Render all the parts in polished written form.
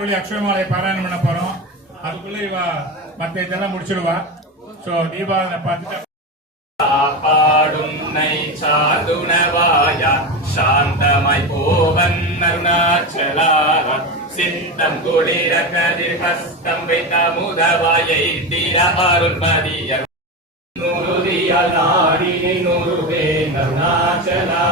சொல்லி அக்ஷயமாலை பாராயணம் பண்ண போறோம். அதுக்குள்ள இவ மத்த இதெல்லாம் முடிச்சிடுவா. சோ தீபாவளி பார்த்துட்டு பாடுன்னை சாதுணவாய சாந்தமாய் போவன் அருணாச்சலா சித்தம் குளிர கதிர் கஸ்தம் வைத்த முதவாயை தீர அருள்மதியர் நூறுதியால் நாடினை நூறுவே அருணாச்சலா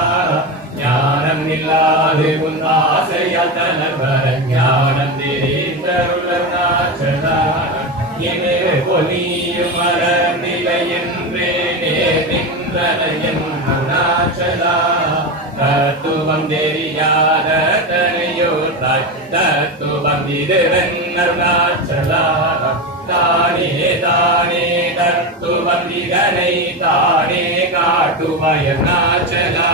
ஞானம் இல்லாது உன் ஆசையால் தளர்வர ஞானம் தெரிந்தருள் அருணாச்சலா என பொலியும் மரநிலை என்றே நின்றனையன் அருணாச்சலா தத்துவம் தெரியாத தனையோர் தாய் தத்துவம் திருவன் அருணாச்சலா தானே தானே தத்துவம் இதனை தானே காட்டுவாய் அருணாச்சலா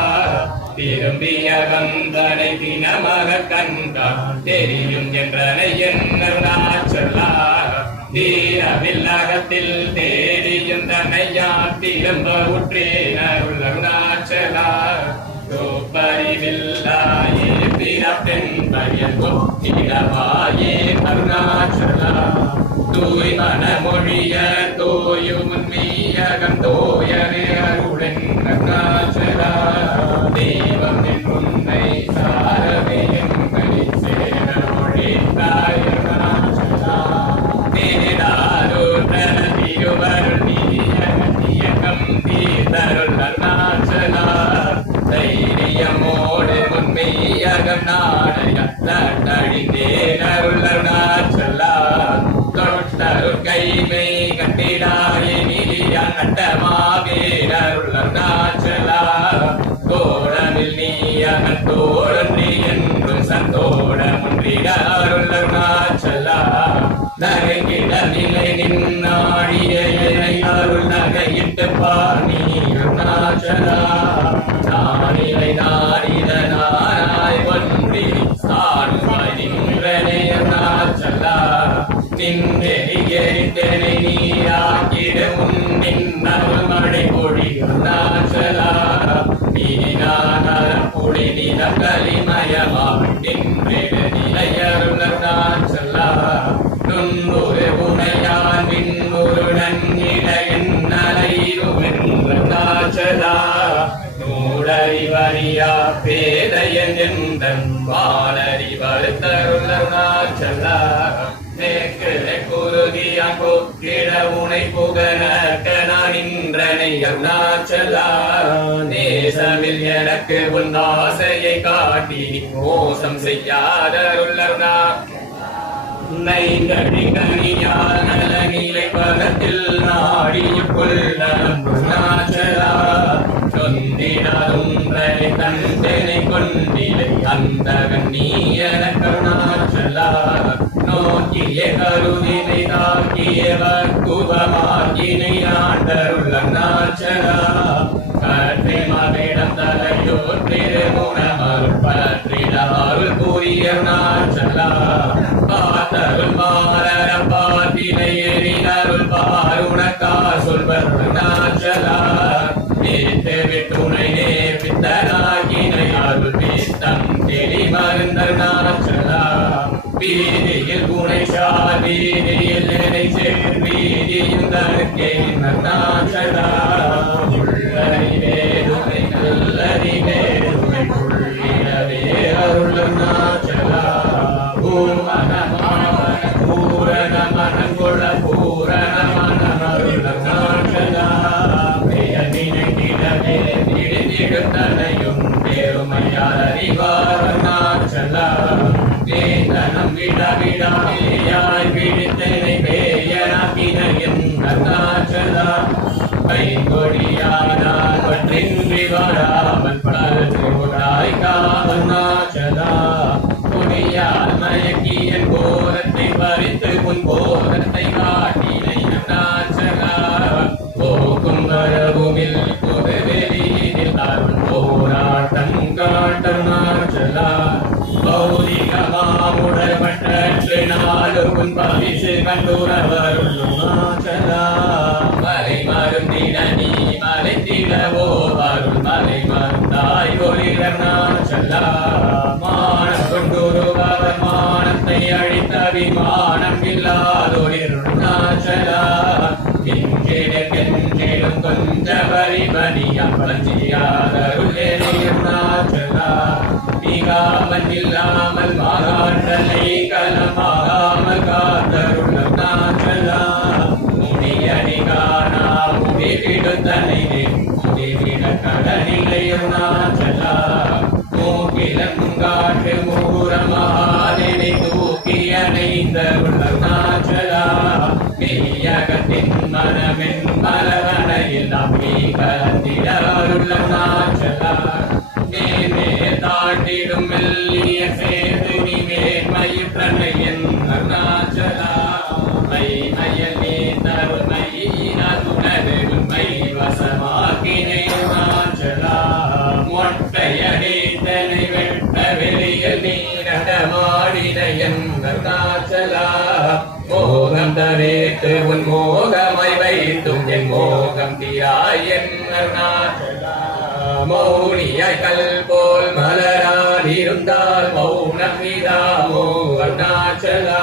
திரும்பிய கந்தனை தினமக கண்டான் தெரியும் என்றனை என் அருணாச்சலா தீரவில்லகத்தில் தேடியும் தனையா திரும்ப உற்றேன் அருள் அருணாச்சலா பரிவில்லாயே பிறப்பெண் பயன் ஒத்திடவாயே அருணாச்சலா தூய் மனமொழிய தோயும் மீயகம் தோயரே அருளென் அருணாச்சலா தெய்வம் என் உன்னை சாரவே எங்களை சேர மொழித்தாய் அருணாச்சலா தேடாரோ திருவருள் நீயகம் தீர்த்தருள் அருணாச்சலா தைரியமோடு உண்மையகம் நாடைய தழிந்தேன் அருள் அருணாச்சலா தொட்டருள் கைமை கண்டிடாயே நீயா நட்டமாவேன் அருள் அருணாச்சலா தோழமில் நீயகன் தோழன்றி என்றும் சந்தோடமுன்றிட அருள் அருணாச்சலா நகைகிட நிலை நின்னாடிய அருள் நகையிட்டு பாணி அருணாச்சலா நானிலை நாடித நாராய் ஒன்றி சாடுவாய் நின்றனை அருணாச்சலா நின்றெறியெறிந்தனை நீராக்கிட உன் நின்னருள் மழை பொழி அருணாச்சலா நீனான புலி நிலம் கலிமயமா நின்றெழ நிலையருள் அருணாச்சலா நுண்ணுரு புனையான் விண்ணுரு நன்னிட என்னலைருவென் அருணாச்சலா நூடறிவறியா பேதையன் எந்தன் வாழறிவருத்தருள் அருணாச்சலா நேக்கிழை குருதியான் போக்கிட உனை புகழக்கனா நின்றனை அருணாச்சலா நேசமில் எனக்கு உன் ஆசையை காட்டி மோசம் செய்யாதருள் அருணா நைங்கடிகனியால் நல நிலை பதத்தில் நாடியுள்ள அருணாச்சலா சொந்தினாதுன்றனை தந்தனை கொண்டிலை அந்த நீயன கருணாச்சலா நோக்கிய கருதினை தாக்கியவர் குபமாக்கினை ஆண்டருள் அருணாச்சலா கற்றை மகிடம் தலையோர் திருமுனமருள் பற்றிடாருள் கூறிய அருணாச்சலா பார்த்தருள் மாலர பாட்டினை எரினருள் பாருணக்கா சொல்வர் அருணாச்சலா பிரித்து விட்டுனை நேபித்தனாகினை அருள் பித்தம் தெளி மருந்தருணாச்சலா வீதியில் குணைஷால் வீதியில் நினை சேர் வீதியில் தருக்கே அருணாச்சலா உள்ளறிவேதுமை நல்லறிவேதுமை உள்ளிடவே அருள் அருணாச்சலா பூமனமான பூரண மனங்குள பூரண மனமருள் அருணாச்சலா நினைத்திடவே நினைத்திடுத்தனையும் பெருமையால் அறிவார் அருணாச்சலா வேதனம் விட விடாமையாய் விழித்தனை பேயனாக்கின என் அருணாச்சலா கைகொடியானால் பற்றின்றி வராமல் பல்கோடாய் காவருணாச்சலா கொடியால் மயக்கிய கோரத்தை பறித்து உன் கோரத்தை காட்டினை அருணாச்சலா போக்கும் வரவுமில் பொது வெளியில் அருள் போராட்டம் காட்டருணாச்சலா பௌதிகமாமுடற்பற்று நாளும் பரிசு கண்டுறவருள் அருணாச்சலா மலை மருந்தின நீ மலைத்திடவோ அருள் மலை மருந்தாய் ஒளிர் அருணாச்சலா மானம் கொண்டுருவர் மானத்தை அழித்த அருணாச்சலா நீங்காமல் இல்லாமல் மாகாற்றலை கலமாகாமல் காத்தருள் அருணாச்சலா முடியடி காணா முடிவிடுதலை முடிவிட கடனிலை அருணாச்சலா மூக்கிலங்காட்டு மூரமாதனை தூக்கி அணைந்த அருணாச்சலா மெய்யகத்தின் மனமென் மலவனையில் நம்பிக்கத்திட அருணாச்சலா மேலே தாண்டிடும் மெல்லிய சேது நீ மேன்மயில் பிரணயன் அருணாச்சலா மைமயல் நீ தருமையினது உண்மை வசமாக்கினே அருணாச்சலா மொட்டையடித்தனை வெட்ட வெளியில் நீ நடமாடினையன் அருணாச்சலா மோகம் தவிர்த்து உன் மோகமை வைத்தும் என் மோகம் தீராயன் அருணாச்சலா மௌனியாய் கல் போல் மலராதிருந்தால் மௌனம் நீதாமோ அருணாச்சலா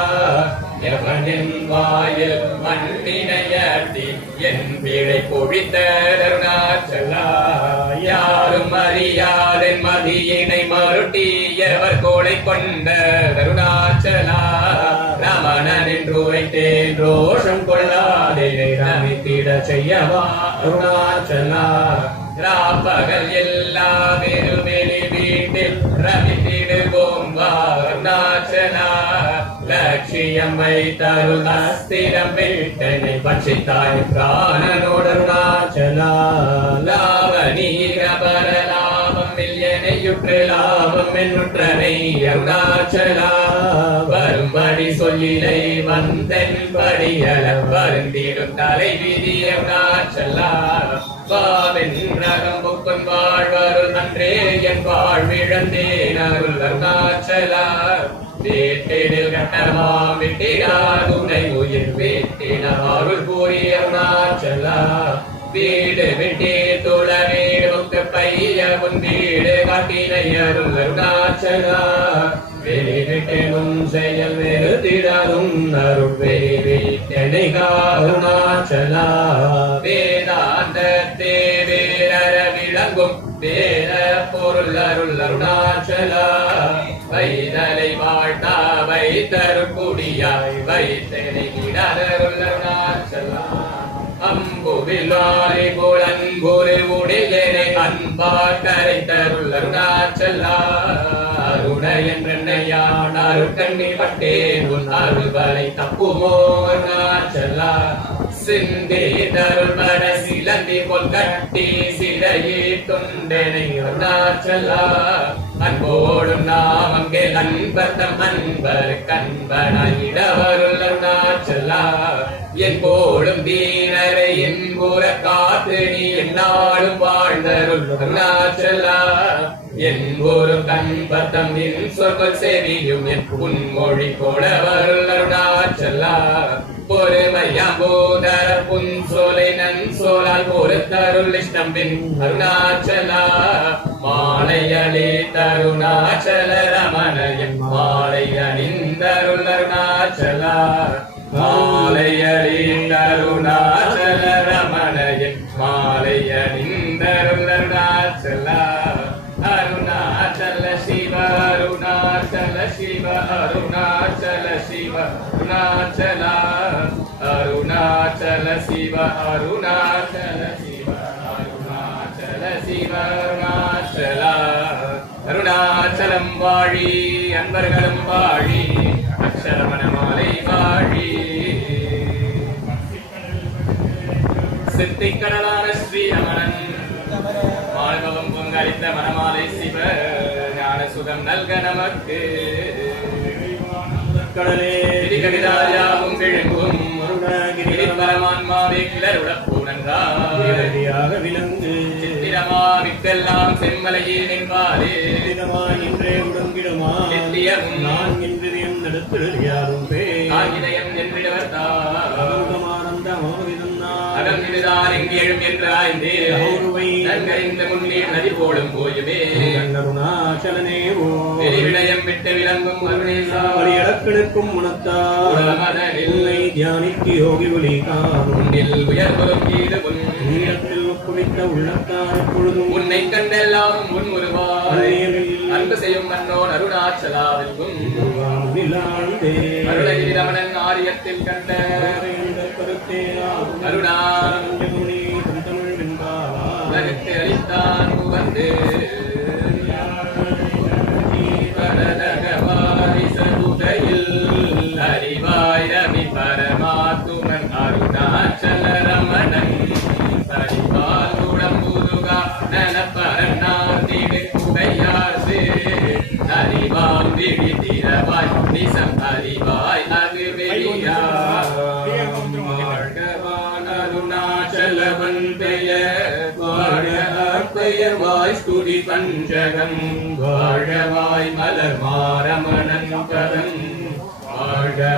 எவனின் வாயில் மண்ணினையட்டி என் பிழை பொழித்த அருணாச்சலா யாரும் அறியாதென் மதியினை மருட்டியவர் கோளை கொண்ட அருணாச்சலா ரமணன் என்று உரைத்தேன் ரோஷம் கொள்ளாதே ரமித்திட செய்யவா அருணாச்சலா ராப்பகல் எல்லா வெறுமெளி வீட்டில் ரமித்திடுவோம் அருணாச்சலா லட்சியம் வைத்தருள் அஸ்திரம் விட்டனை பட்சித்தாய் பிராணனோடு அருணாச்சலா லாவணீர பரலாபம் மில்யனையுற்று லாபம் என்னுற்றனை அருணாச்சலா வரும்படி சொல்லிலை வந்தன் படியல வருந்திடும் தலை விதி அருணாச்சலா வாவென் ரகம் புக்கன் வாழ்வருள் நன்றே என் வாழ்விழந்தேன் அருள் அருணாச்சலா வேட்டிடில் கட்டமா விட்டிடா துணை உயிர் வேட்டின அருள் கூறிய அருணாச்சலா வீடு விட்டே துள வீடு பைய உன் வீடு காட்டினை அருள் அருணாச்சலா வெளிவிட்டேனும் செயல் வெறுத்திடாதும் அருள் வெளிவிட்டனை அருணாச்சலா வேதாந்தத்தே வேற விளங்கும் வேத பொருள் அருள் அருணாச்சலா வைதலை வாழ்த்தா வைத்தருக்குடியாய் வைத்தனை கிடருள் அருணாச்சலா அம்புவிலாரி புலன்புரு உடையனை அன்பாக்கரை தருள் அருணாச்சலா அருண என்றென்னையான் அருட்கண்ணி பட்டேன் உன் அருள்வலை தப்புமோ அருணாச்சலா சிந்தே தருள் பட சிலந்தி போல் கட்டி சிலையே தொண்டனை அருணாச்சலா அன்போடும் நாமங்கே அன்பர்த்தம் அன்பர் கண்பனாயிடவருள் அருணாச்சலா என் போடும் தீனரை என் கூற காத்து நீ என்னாலும் வாழ்ந்தருள் அருணாச்சலா என் ஒரு கண்பத்தம் என் சொற்கள் செவியும் என் புன்மொழி கொடவருள் அருணாச்சலா பொறுமையாம்போதர புன் சோலை நன் சோலால் பொறுத்தருள் இஷ்டம்பின் அருணாச்சலா மாலையளே தருணாச்சல ரமணயன் மாலை அணிந்தருள் அருணாச்சலா மாலையளே தருணாச்சல ரமணயன் மாலை அணிந்தருள் அருணாச்சலா அருணாச்சல சிவ அருணாச்சல சிவ அருணாச்சல சிவ அருணாச்சலா அருணாச்சல சிவ அருணாச்சல சிவ அருணாச்சல சிவ அருணாச்சலா அருணாச்சலம் வாழி அன்பர்களும் வாழி அக்ஷரமண மாலை வாழி சித்திக்கடலான ஸ்ரீ ரமணன் வாழ்பவம் பொங்கலித்த மனமாலை சிவ ஞான சுகம் நல்க நமக்கு கடலே கவிதாயாவும் விழுங்கும் பரமான்மாவே கிளருடப்பூனன்றாக விலங்கு சித்திரமாவிக்கெல்லாம் செம்மலையே நின்பாரே இன்றே உடங்கிடுமா நித்தியமும் நான் இன்றியம் நடத்திடும் பே ஆகிதயம் என்றிடவர் அகம்தான் எங்கேழும் என்று ஆய்ந்தே நன்கறிந்த முன்னீர் நதி போடும் போயுமே அருணாச்சலனேவோ விடயம் விட்டு விளங்கும் அருணேசாக்கும் முனத்தால் தியானிக்கு யோகி ஒளி காணும் உயர்வரும் ஈடு குவித்த உள்ளத்தால் பொழுதும் உன்னை கண்டெல்லாம் முன் உருவாய் அன்பு செய்யும் மன்னோன் அருணாச்சலாவிற்கும் அருணகிரி ரமணன் ஆரியத்தில் கண்ட அருணா உலகத்தை அளித்தான் வந்து அறிவாய் ரவி பரமாத்துமன் அருணாச்சல ரமணன் சரிவால் உடம்புதுகா நனப்பரன்னார் தீடு குடையாசு அறிவாம் விழி திரவாய் நிசம் அறிவாய் அது வெளியார் வாழ்கவான் அருணாச்சலவன் பெயர் பெயர்வாய் ஸ்துதி பஞ்சகம் வாழ்கவாய் மலர் மாரமணன் பதம் வாழ்க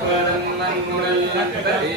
பரம் மண்ணுடல் நண்பரே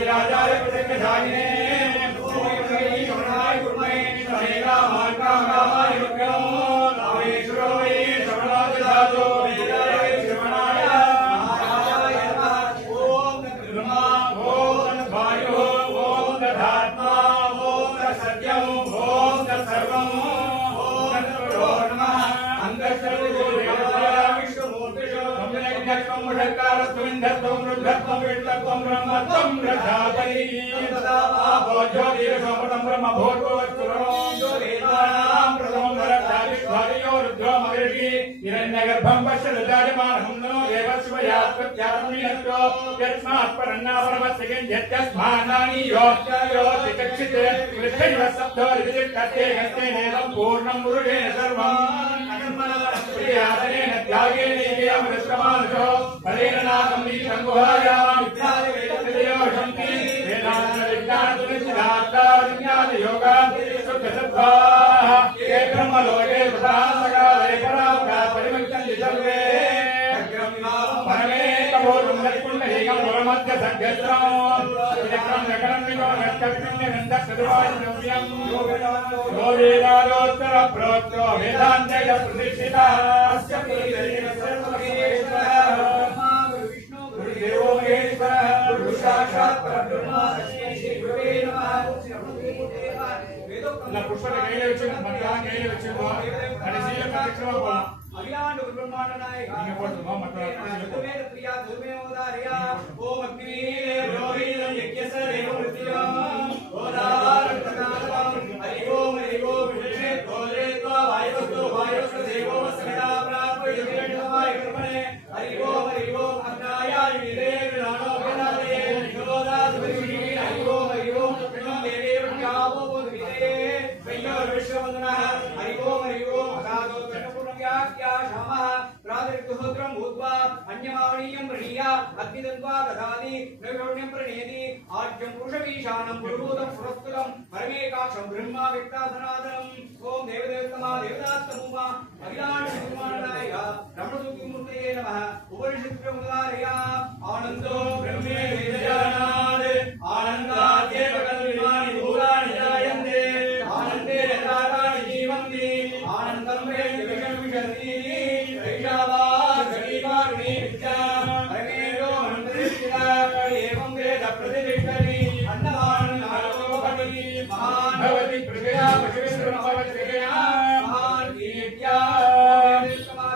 राजाय हिरण्यगर्भं पश्यदजायमानं नमो देवस्वयात्मत्यात्मीनत्तो यस्मात् परन्नापरमस्यगेन्द्यस्मान्नानि यो तिचक्षिते वृद्धैव सप्तो विदिक्तते हस्ते नेदं पूर्णं पुरुषेण सर्वम् प्रियादनेन त्यागेन अमृतमानुषो फलेन नाकं नीतं गुहायां विद्यादेवयोषन्ति वेदान्तविज्ञानदुनिश्चितात्ताविज्ञानयोगा शुद्धसत्त्वाः ये ब्रह्मलोके प्रधानसकाले परावगा परिमुच्यन्ति सर्वे परमेकबोधं दत्पुण्डरीकं लोकमध्य सद्यस्त्रम् विचक्रं जगनं विगोगत्कर्तुं निरन्तरसर्वाणव्यं यो वेदालोत्तरप्रोक्तो वेदान्तेन प्रतिष्ठितः अस्य पुरुषेण सर्वमेश्वरः गुरुदेवो महेश्वरः गुरुसाक्षात् परब्रह्म तस्मै श्री गुरवे नमः la pushpata kaiyile vechu matla kaiyile vechu kadisiya prakshama pola agilandu brahmananayika inga podumo matla kadisiya priya dhurme modariya om agni rohidam yakyasa devamritya odaratakalam hari om vishe dole tva vayusto devo sameda prapayate namaye karmane hari om agnaya vide vinano vedade yoda svishni hari om deve vyavo विश्ववन्दनः Hari ओम अगाधो कर्णपूर्णव्याख्या शामः प्रातर्गुहोत्रम् भूत्वा अन्यमावणीयं प्रणीया अग्निदन्त्वा दधाति नैवेद्यं प्रणेति आज्यं पुरुषवीशानं पुरुभूतं पुरस्कृतं परमेकाक्षं ब्रह्मा व्यक्तासनातनम् ओम देवदेवतमा देवदात्तमुमा अखिलाण्डब्रह्माण्डनायक रमणसुखमूर्तये नमः उपनिषद्ब्रह्मधारया आनन्दो ब्रह्मे वेदजानात् आनन्दाद्येव कल्पिमानि भूतानि जायन्ते आनन्दे रताराणि जीवन्ति आनन्दं वेदविषं विशन्ति त्रैशावा गरीवारुणी विद्या परमेयो मन्त्रिष्ठा एवं वेद प्रतिष्ठति अन्नदानं नालोकपति महान् भवति प्रजया पशुविन्द्रमवत्रेया महान् कीर्त्या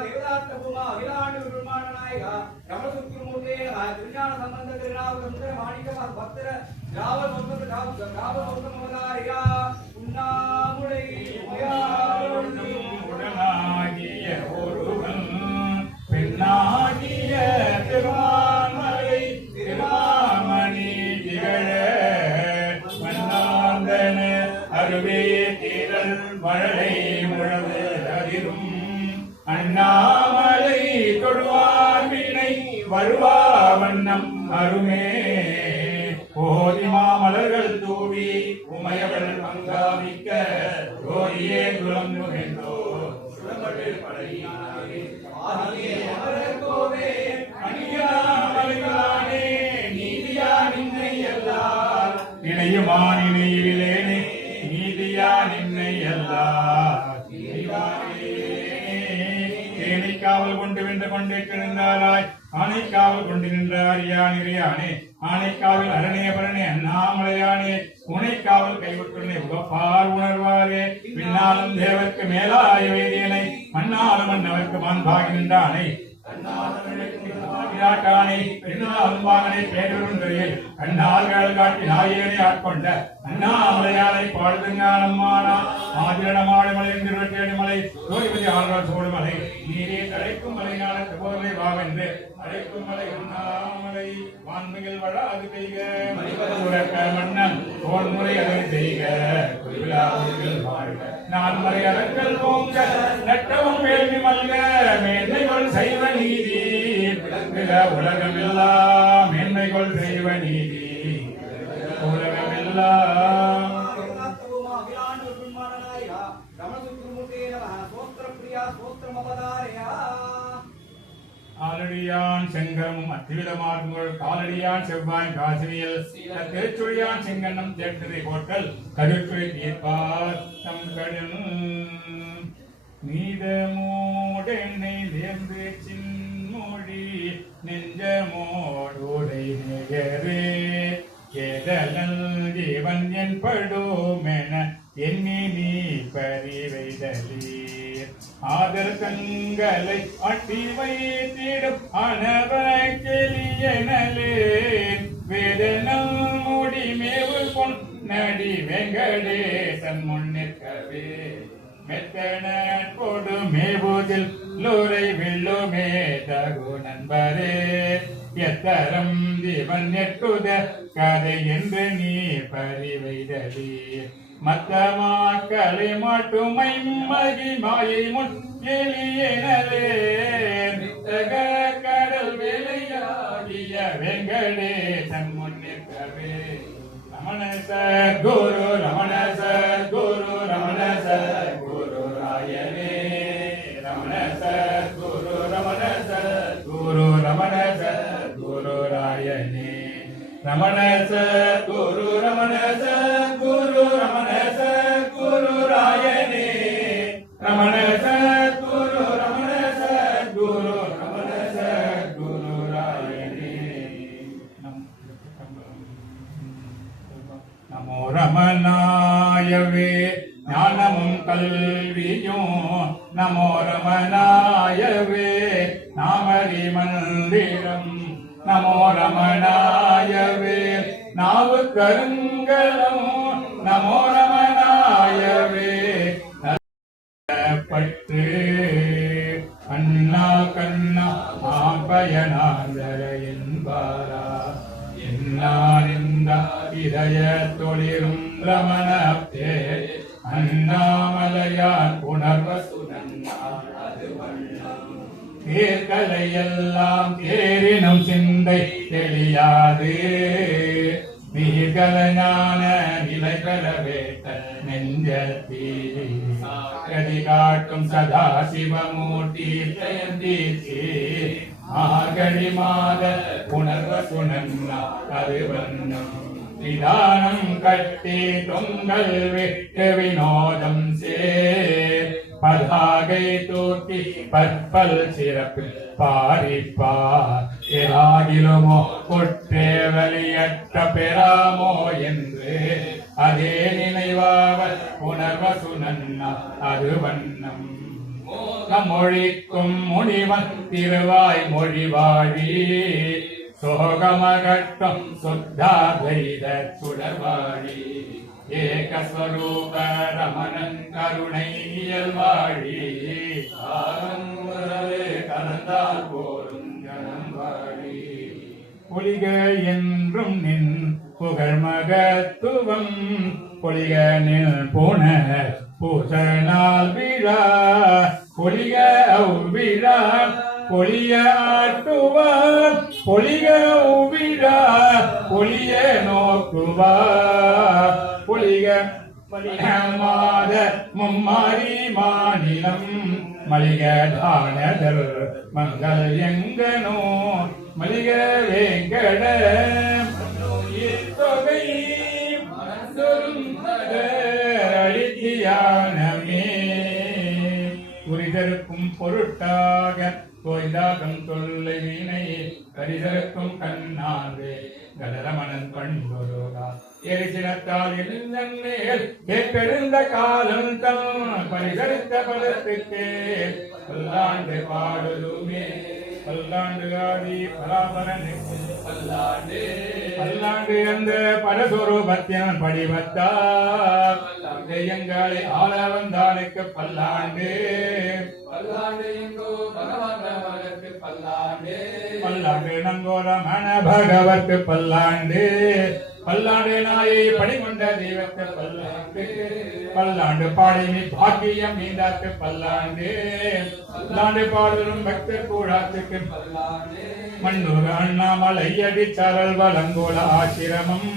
देवदात्तभूमा अखिलाण्डब्रह्माण्डनायक रमणसुखमूर्तये नमः त्रिज्ञान सम्बन्ध त्रिनामसमुद्र माणिक भक्तर ராவணோத்தமவதாரியா உண்ணாமுலை உடனாகிய ஒருவன் பெண்ணாகிய திருமாமலை திருமாமணி திகழ மன்னாந்தன அருவே தீரல் மழலை முழவு அதிரும் அண்ணாமலை தொடுவார் வினை வருவா வண்ணம் அருமே ஓதிமாமலர்கள் தூவி உமையவள் பங்காமிக்க ஓதியே துலங்குகின்றோ சுடமடு படையினாரே ஆதியே அமரர்கோவே அணியாமலையானே நீதியா நின்னை எல்லார் நினையுமா நினைவிலேனே நீதியா நின்னை எல்லார் தேனிக்காவல் கொண்டு வென்று கொண்டிருந்தாராய் ஆனைக்காவல் கொண்டு நின்றார் யானே ஆனைக்காவல் அரணே பரணே அண்ணாமலையானே உனைக்காவல் கைவிட்டுள்ளே உகப்பார் உணர்வாரே பின்னாலும் தேவர்க்கு மேலாய வேதியனை மன்னாலும் மன்னவர்க்கு மாண்பாகி நின்றானை கண்ணால்கள் காட்டி நாயேனை ஆட்கொண்ட அண்ணாமலையானை பாடுதுங்கானம்மானா ஆதிரணமாடுமலை திருவட்டேடுமலை ஜோதிபதி ஆழ்வார் சோடுமலை நீரே தடைக்கும் மலையான திருவோலை வாவென்று அழைக்கும் மலை உண்ணாமலை வான்மையில் வளாது பெய்க மன்னன் போன்முறை அதை செய்க நான்மறை அறக்கல் போங்க நட்டவும் வேள்வி மல்க மேன்மைகள் செய்வ நீதி உலகமெல்லாம் மேன்மைகள் செய்வ நீதி உலகமெல்லாம் ஆலடியான் செங்கரமும் அத்திவிதமார்புகள் காலடியான் செவ்வாய் காசினியில் திருச்சுழியான் செங்கண்ணம் தேட்டரை போட்டல் கருச்சுழி தீர்ப்பார் தம் கடன் நீதமோடென்னை நேர்ந்து சின்மொழி நெஞ்சமோடுரை நிகரே கேதலல் ஜீவன் என்படோமென எண்ணி நீ பறிவைதலீர் ஆதர் தங்களை அட்டி வைத்திடும் அனவ கெளியனலே வேதனம் முடிமேவு பொன்னடி வெங்கடேசன் முன்னிற்கவே மெத்தன கொடு மேவுதில் லோரை வெள்ளுமே தகு நண்பரே எத்தரம் தீவன் எட்டுத கதை என்று நீ பறிவைதலீர் மத்தமாக்களை மட்டுமை மகிமாயை முன் எளியனலே நித்தக கடல் வேலையாகிய வெங்கடேசன் முன்னிற்கவே ரமண சத்குரு ரமண சத்குரு ரமண சத்குரு ராயனே ரமண சத்குரு ரமண சத்குரு ரமண சத்குரு ராயனே ரமண சத்குரு ரமண சத்குரு ரமண சத்குரு ராயனே ரமண சத்குரு ரமண சத்குரு ரமண சத்குரு ராயனே நமோ ரமணாயவே ஞானமும் கல்வியும் நமோ ரமணாயவே நாமரி மந்திரம் நமோ ரமணாயவே நாவு கருங்கலம் நமோ ரமணாயவே பட்டு அண்ணா கண்ணா ஆம்பயனாந்தர என்பாரா என்னாரிந்த இதய தொழிலும் ரமணத்தே அண்ணாமலையார் உணர்வசுதன்னார் அது வண்ணம் தேர்கலையெல்லாம் தேரினும் சிந்தை தெரியாது நீர்கல ஞான நிலை பெற வேட்ட நெஞ்சத்தீ கதி காட்டும் சதா சிவமூர்த்தி ஜெயந்தீர்த்தி மார்கழி மாத உணர்வசுனன்னா அது வண்ணம் நிதானம் கட்டி தொங்கல் விட்டு வினோதம் சேர் பதாகை தூக்கி பற்பல் சிறப்பில் பாரிப்பார் எராகிலுமோ குற்றே வலியற்ற பெறாமோ என்று அதே நினைவாவல் உணர்வசுனன்னா அது வண்ணம் மொழிக்கும் முனிவன் திருவாய் மொழிவாழி சோகமகட்டும் சுத்தாத்வைத சுடர்வாழி ஏகஸ்வரூப ரமணன் கருணை இயல்வாழி கலந்தால் போரும் ஜனம் வாழி பொலிக என்றும் நின் புகழ் மகத்துவம் பொலிக நில் போன பூசனால் விழா பொலிக அவ்விழா பொலிய ஆட்டுவார் பொலிக உவிழா பொலிய நோக்குவார் பொலிக மாத மும்மாரி மாநிலம் மலிக தானதர் மங்கள் எங்கனோ மலிக வேங்கட தொகை அழித்தியானமே புரிதற்கும் பொருட்டாக தோய்தாகம் தொல்லை வீணை கரிதற்கும் கண்ணாவே கலரமணன் பண்பொருகா எரிசினத்தால் எழுந்தன் மேல் கேட்டெழுந்த காலம் தம் பரிசரித்த பலத்துக்கே பல்லாண்டு பாடுதுமே பல்லாண்டு ஆதி பராபரனுக்கு பல்லாண்டு பல்லாண்டு அந்த பரஸ்வரூபத்தின் படிவத்தார் எங்களை ஆள வந்தானுக்கு பல்லாண்டு பல்லாண்டு எங்கோ பகவான் பல்லாண்டு பல்லாண்டு நங்கோர மன பகவத்து பல்லாண்டு பல்லாண்டு நாயை படிகொண்ட தெய்வத்து பல்லாண்டு பல்லாண்டு பாடினி பாக்கியம் நீண்டாத்து பல்லாண்டு பல்லாண்டு பாடலும் பக்தர் கூடாத்துக்கு பல்லாண்டு மண்ணூர் அண்ணாமலை அடிச்சாரல் வலங்கோல ஆசிரமம்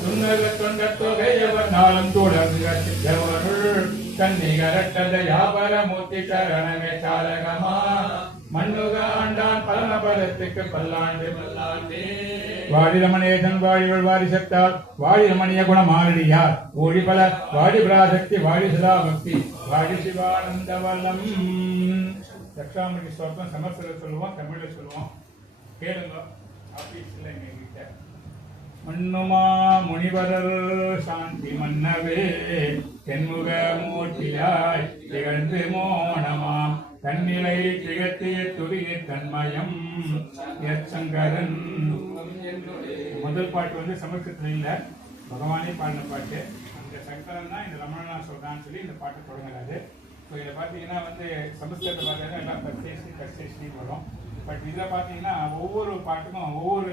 துன்னக தொண்ட தொகையவர் நாளும் தொடர்ந்தவருள் கன்னிகரட்டத யாபர மூர்த்தி சரணமே சாரகமா மண்ணுக ஆண்டான் பல காலத்துக்கு பல்லாண்டு பல்லாண்டு வாடிரமணேதன் வாழிகள் வாரிசத்தால் வாடி ரமணிய குணமாரடியார் ஓடி பல வாடி பராசக்தி வாடி சதா பக்தி வாடி சிவானந்த வல்லம். தட்சாமணி ஸ்தோத்திரம் சமஸ்கிருத சொல்லுவோம், தமிழ்ல சொல்லுவோம். கேளுங்க. ஆபீஸ்ல எங்க கிட்ட மண்ணுமா முனிவரர் சாந்தி மன்னவே தென்முக மூர்த்தியாய் திகழ்ந்து மோனமாம் தன்னிலை திகத்திய துரிய தன்மயம் சங்கரன். முதல் பாட்டு வந்து சமஸ்கிருதத்தில் இல்ல, பகவானே பாடின பாட்டு. அந்த சங்கரன் தான் இந்த ரமணனா சொல்றான்னு சொல்லி இந்த பாட்டு தொடங்குறாரு. ஸோ இதில் பார்த்தீங்கன்னா வந்து சமஸ்கிருதத்தை பார்த்தீங்கன்னா எல்லாம் கர்சேஷ்னி வரும். பட் இதில் பார்த்தீங்கன்னா ஒவ்வொரு பாட்டுக்கும் ஒவ்வொரு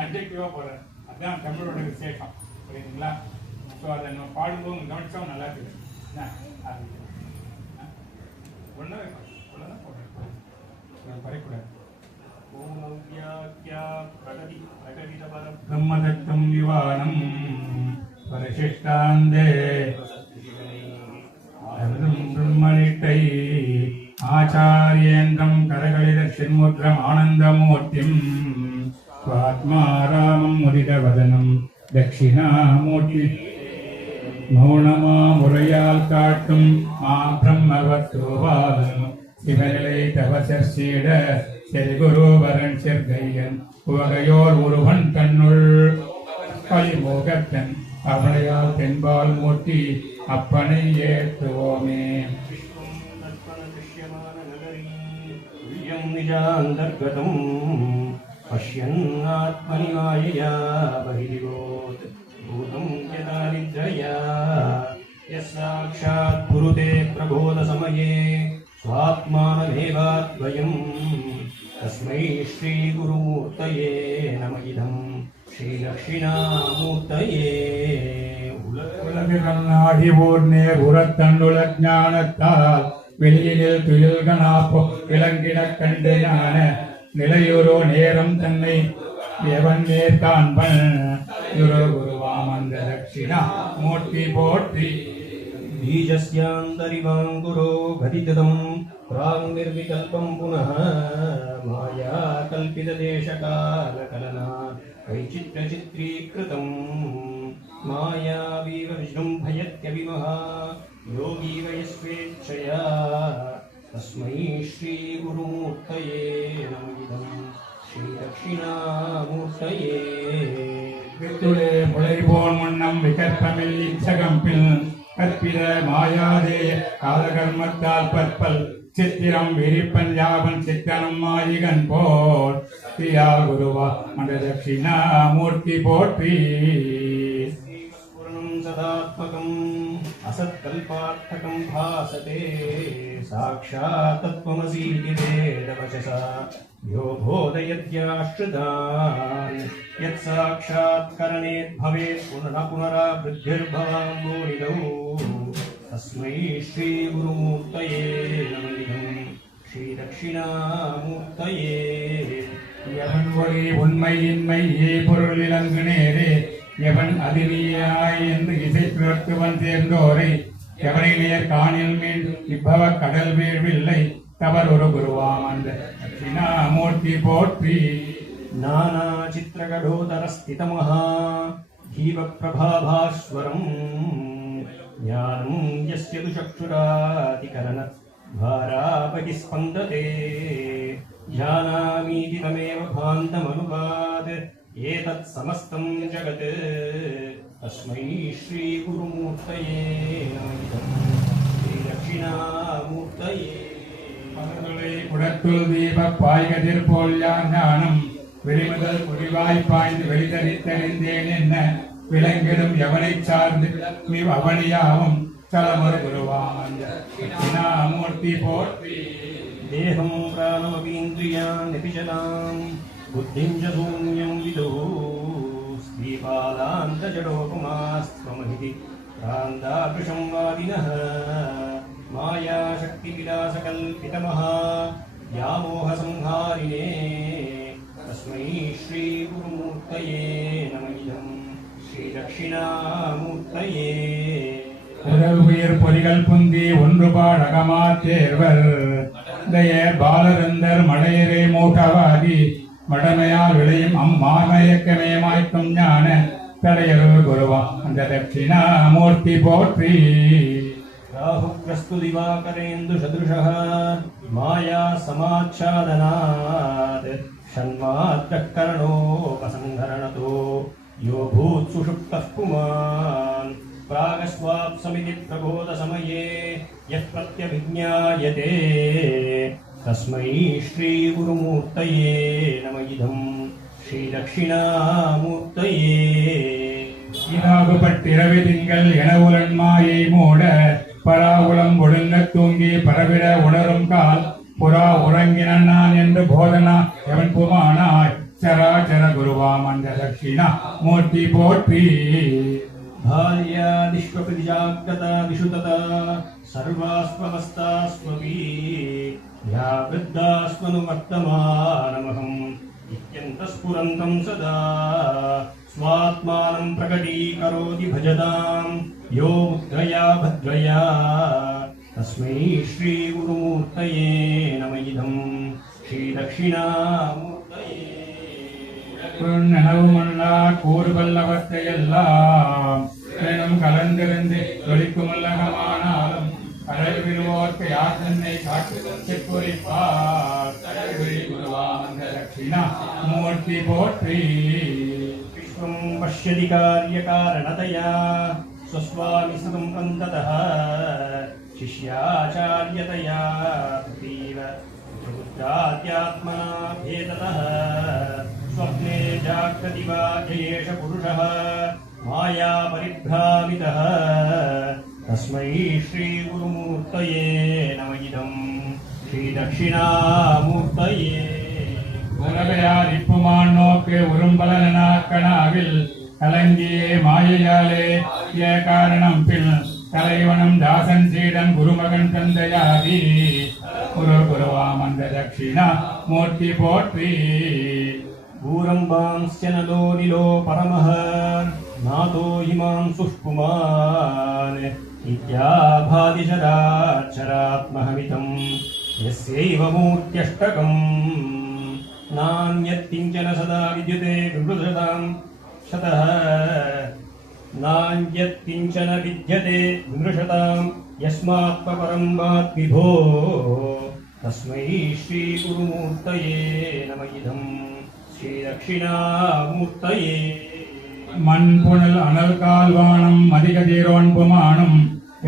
அப்ஜெக்டிவாக போடுறாரு. அதுதான் தமிழோட விசேஷம், புரியுதுங்களா? ஸோ அதை நம்ம பாடும்போது கவனிச்சோம் நல்லா இருக்குது. ஒன்றும் பறைக்கூடாது. பிரம்மதத்தம் விவானம் பரிசிஷ்டாந்தே பிரம்மனிட்டை ஆச்சாரியேந்திரம் கரகளித சின்முத்ரம் ஆனந்தமூர்த்திம் ஆத்மாராமம் முதிதவதனம் தட்சிணாமூர்த்தி மௌனமா முறையால் காட்டும் மா பிரம்மவத்ருவாதனம் சிவநிலை தவசீட செல்குருவரன் செர்கையன் உவகையோர் ஒருவன் தன்னுள் பழிமோகத்தன் அவனையால் தென்பால் மூர்த்தி அப்பனை ஏற்றுவோமே. நிஜாந்தர்கதம் பஷ்யன்னாத்மனி மாயையா பகிரிவோத் பூதம் யதா நித்ரயா யஸ்சாக்ஷாத் குருதே பிரபோத சமயே ஸ்வாத்மானமேவாத்வயம் தஸ்மை ஸ்ரீ குருமூர்த்தயே நம இதம் ஸ்ரீ தட்சிணாமூர்த்தயே. உலகினாடி ஓர் நேர் உரத்தண்டுல ஞானத்தால் வெளியினில் துயில்கனாப்போ விளங்கிட கண்டு ஞான நிலையுறோ நேரம் தன்னை எவன் நேர் காண்பன் குருவாமந்த தட்சிணா மூர்த்தி போற்றி. बीजस्यान्तरिवाङ्कुरो घटितम् प्राङ्निर्विकल्पम् पुनः माया कल्पितदेशकालकलना वैचित्र्यचित्रीकृतम् मायावीव विजृम्भयत्यभिमः योगी वयस्वेच्छया तस्मै श्रीगुरुमूर्तये नमः श्रीदक्षिणामूर्तये. வித்துளே முளைபோன் முன்னம் விகற்பமில் இச்சகம்பில் கற்பித மாயாதேய காலகர்மத்தால் பற்பல் சித்திரம் விரிப்பன் யாவன் சித்தனம் மாயிகன் போர் பிரியா குருவா மண்ட தட்சிணா மூர்த்தி போற்றி. सदात्मकम् असत्कल्पार्थकम् भासते साक्षात् तत्त्वमसीति वेदवचसा यो बोधयत्याश्रितान् यत्साक्षात्करणेत् भवेत् पुनरावृद्धिर्भवाम्बोनिधौ तस्मै श्रीगुरुमूर्तये नमः श्रीदक्षिणामूर्तये. எவன் ஒளி உண்மையின்மை ஏ பொருளிலங்கு நேரே எவன் அதினியாய் என்று இசை பிறத்துவன் தேர்ந்தோரை எவனை நேர் காணில் மீன் இவ்வவ கடல் வீழ்வில்லை தவறு ஒரு குருவாம் அந்த தட்சிணாமூர்த்தி போற்றி. नाना चित्रकठोतरस्थितमहा धीवप्रभाभास्वरम् ज्ञानं यस्य तु चक्षुरातिकरणत् भारापतिस्पन्दते जानामीति तमेव भान्तमनुपात् एतत् समस्तं जगत् तस्मै श्रीगुरुमूर्तये नमः श्रीदक्षिणामूर्तये. குடத்துள் தீப பாய்கதிர் போல் ஞானம் வெளிமுதல் முடிவாய் பாய்ந்து வெளிதறித்தறிந்தேன் என்ன விலங்கிடும் எவனை சார்ந்து அவனியாவும் சலமறு குருவாம் அந்த தட்சிணாமூர்த்தி போற்றி. देहं प्राणमपीन्द्रियाण्यपि चलां बुद्धिं च शून्यं विदुः श्रीपालान्तजडोपमास्त्वमहिति प्रान्ताकृशं वादिनः मायाशक्तिविलासकल्पितमः व्यामोहसंहारिणे तस्मै श्रीगुरुमूर्तये नमः श्रीदक्षिणामूर्तये. உயிர் பொறிகள் புந்தி ஒன்றுபாடகமா தேர்வர் பாலரந்தர் மலையரே மூட்டவாதி மடமையால் விளையும் அம்மாமயக்கமே மாய்க்கும் ஞான தடையருள் குருவா அந்த தட்சிணாமூர்த்தி போற்றி. राहुग्रस्तु दिवाकरेन्दुसदृशः माया समाच्छादनात् षण्मात्रः करणोपसंहरणतो यो भूत्सुषुप्तः पुमान् प्रागस्वाप्समिति प्रबोधसमये यः प्रत्यभिज्ञायते तस्मै श्रीगुरुमूर्तये नम इदं श्रीदक्षिणामूर्तये. ஈராகுபட்டிரவி திங்கள் என உலன் மாயை மூட பராகுலம் ஒழுங்க தூங்கி பரவிட உணரும் கால் புறா உறங்கினான் நான் என்று போதனா எவன் புமானாய் சராச்சர குருவாம் அந்த தட்சிணா மூர்த்தி போற்றி. भार्यादिष्वप्रतिजाग्रता विशुतता सर्वास्ववस्थास्वपि या वृद्धास्मनुवर्तमानमहम् इत्यन्तःस्फुरन्तं सदा स्वात्मानं प्रकटीकरोति भजतां यो मुद्रया भद्रया तस्मै श्रीगुरुमूर्तये नम इदं श्रीदक्षिणामूर्तये. நனவுமல்லா கூறுவல்லவற்றையெல்லாம் எனும் கலந்திருந்து ஒழிக்குமல்லகமானாலும் கடல்விடுவோர்க்கு யார் தன்னை காட்டு குறிப்பார் கடல்விழி குருவாமந்த தட்சிணா மூர்த்தி போற்றி. विश्वं पश्यति कार्यकारणतया स्वस्वामिसुखं पन्ततः शिष्याचार्यतया तीव प्रबुद्धात्यात्मना भेदतः स्वप्ने जाग्रति वा जयेष पुरुषः माया परिभ्रामितः तस्मै श्रीगुरुमूर्तये नम इदं श्रीदक्षिणामूर्तये. உறவையார் இப்புமான் நோக்கு உரும்பலனாக்கணாவில் கலங்கியே மாயையாலே காரணம் பின் தலைவனும் தாசன் சீடன் குருமகன் தந்தையாதி குரு குருவாம் அந்த தட்சிணா மூர்த்தி போற்றி. भूरम्बांस्य नलो निलो परमः नातो हिमांसुः पुमान् नित्याभादिशराक्षरात्महमितं यस्यैव मूर्त्यष्टकम् नान्यत्किञ्चन सदा विद्यते विमृशतां शतः नान्यत्किञ्चन विद्यते विमृशतां यस्मात्परं वात् विभो तस्मै श्रीगुरुमूर्तये नम इदं श्रीदक्षिणामूर्तये. மண்புணல் அனல் கால்வானம் அதிகதீரோன்புமானும்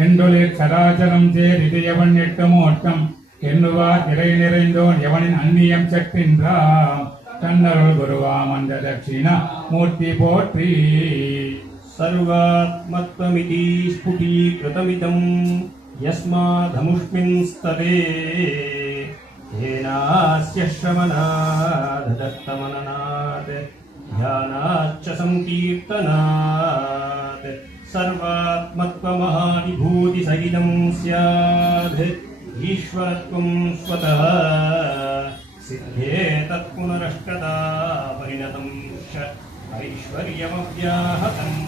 என்றொலிற் சராச்சரம் சேர் இதயவன் எட்டு மோட்டம் எண்ணுவார் திரை நிறைந்தோன் எவனின் அந்நியம் சற்றின்றாம் தன்னருள் குருவாம் அந்த தட்சிணா மூர்த்தி போற்றி. सर्वात्मत्वमिति स्फुटीकृतमिदं यस्मादमुष्मिन् स्तवे येनास्य श्रवणात् दत्तमननात् ध्यानाच्च संकीर्तनात् सर्वात्मत्वमहाविभूतिसहितं स्यात् ईश्वरत्वं स्वतः सिद्धे तत्पुनरष्टदा परिणतं च ऐश्वर्यमव्याहतम्.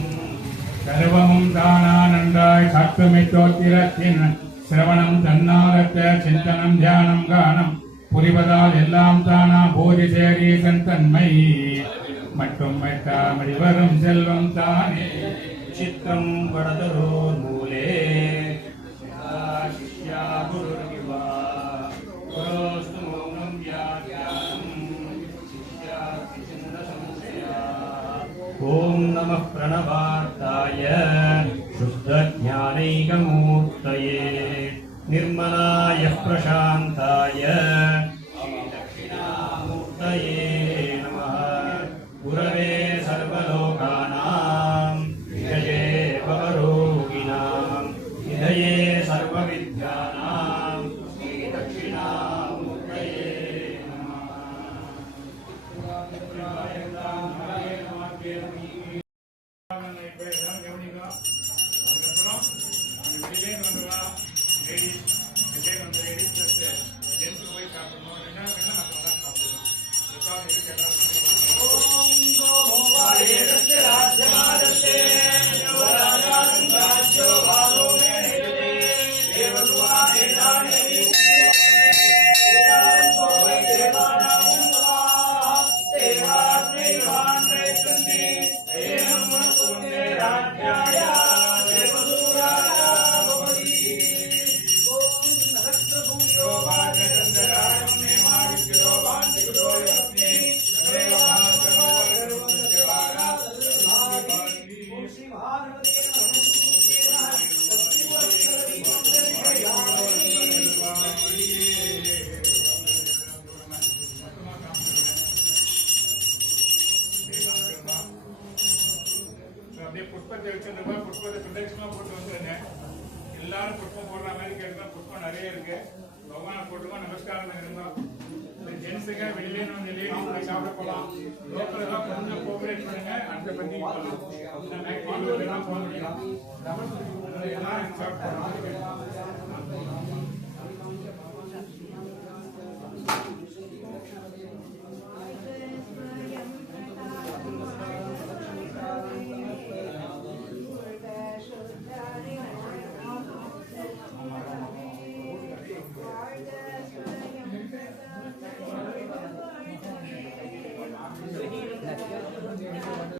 சர்வமும் தானானந்தாய் சாத்துமித்தோத்திரத்தின் சிரவணம் தன்னாரத்த சிந்தனம் தியானம் கானம் புரிவதால் எல்லாம் தானா போதி சேரீசன் தன்மை மட்டும் மெட்டாமடி வரும் செல்வம் தானே. चित्रं वडदरोन्मूले शिष्या गुरुर्युवा गुरोस्तु मौनं व्याख्यानं शिष्यास्ति छिन्दसंशया. ॐ नमः प्रणवार्ताय शुद्धज्ञानैकमूर्तये निर्मलाय प्रशान्ताय श्रीदक्षिणामूर्तये नमः. गुरवे सर्वलोकानां विषये भवरोगिणां निधये सर्वविद्यानां श्रीदक्षिणामूर्तये ஜென்ஸுங்க வெளியிலே வந்து லேடிஸ் போய் சாப்பிட போகலாம். லோக்கலாக கொஞ்சம் கோஆபரேட் பண்ணுங்க. அந்த பண்ணி நைட் எல்லாம் போக முடியும். எல்லாரும் சாப்பிட்டு